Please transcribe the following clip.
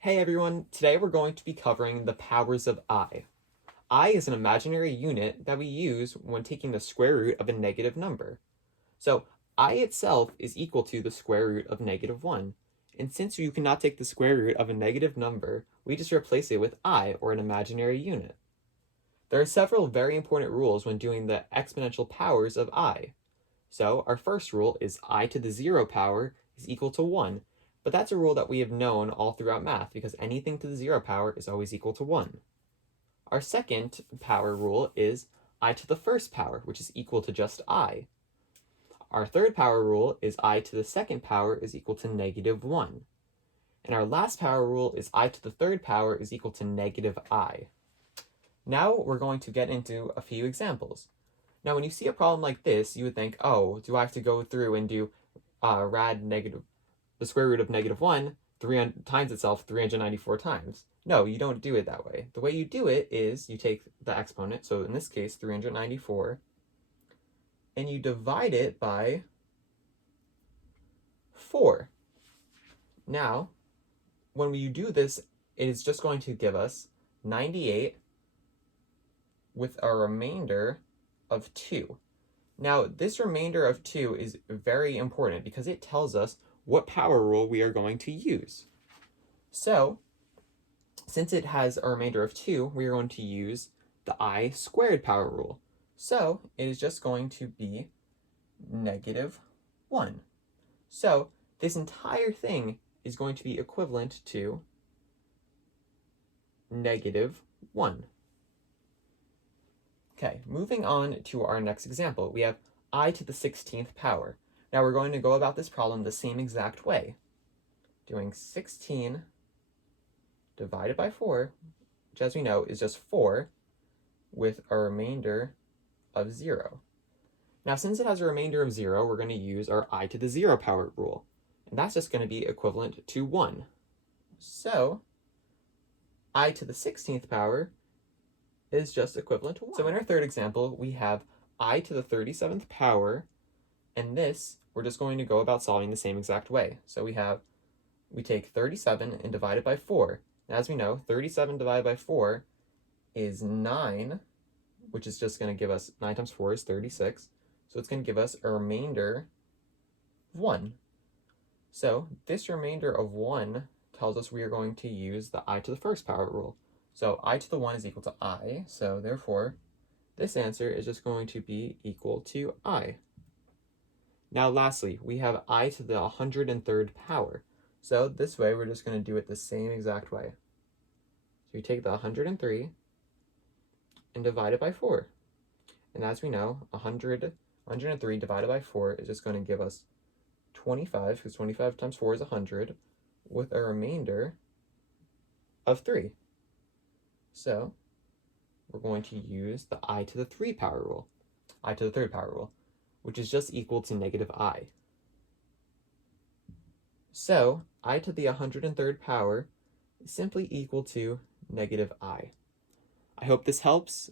Hey everyone, today we're going to be covering the powers of I. I is an imaginary unit that we use when taking the square root of a negative number. So I itself is equal to the square root of -1. And since you cannot take the square root of a negative number, we just replace it with I, or an imaginary unit. There are several very important rules when doing the exponential powers of I. So our first rule is I to the 0 power is equal to 1, but that's a rule that we have known all throughout math because anything to the 0 power is always equal to 1. Our second power rule is I to the first power, which is equal to just I. Our third power rule is I to the second power is equal to -1. And our last power rule is I to the third power is equal to -I. Now we're going to get into a few examples. Now, when you see a problem like this, you would think, oh, do I have to go through and do the square root of -1 times itself 394 times? No, you don't do it that way. The way you do it is you take the exponent, so in this case 394, and you divide it by 4. Now, when you do this, it is just going to give us 98 with a remainder of 2. Now, this remainder of 2 is very important because it tells us what power rule we are going to use. So, since it has a remainder of 2, we are going to use the I squared power rule. So, it is just going to be -1. So, this entire thing is going to be equivalent to -1. Okay, moving on to our next example, we have I to the 16th power. Now we're going to go about this problem the same exact way, doing 16 divided by 4, which as we know is just 4, with a remainder of 0. Now since it has a remainder of 0, we're going to use our I to the 0 power rule, and that's just going to be equivalent to 1. So I to the 16th power is just equivalent to 1. So in our third example, we have I to the 37th power, and this, we're just going to go about solving the same exact way. So we take 37 and divide it by 4. And as we know, 37 divided by 4 is 9, which is just going to give us 9 times 4 is 36. So it's going to give us a remainder of 1. So this remainder of 1 tells us we are going to use the I to the first power rule. So I to the 1 is equal to I, so therefore this answer is just going to be equal to I. Now lastly, we have I to the 103rd power. So this way we're just going to do it the same exact way. So we take the 103 and divide it by 4. And as we know, 103 divided by 4 is just going to give us 25, because 25 times 4 is 100, with a remainder of 3. So we're going to use the I to the 3 power rule, I to the third power rule, which is just equal to -I. So I to the 103rd power is simply equal to -I. I hope this helps,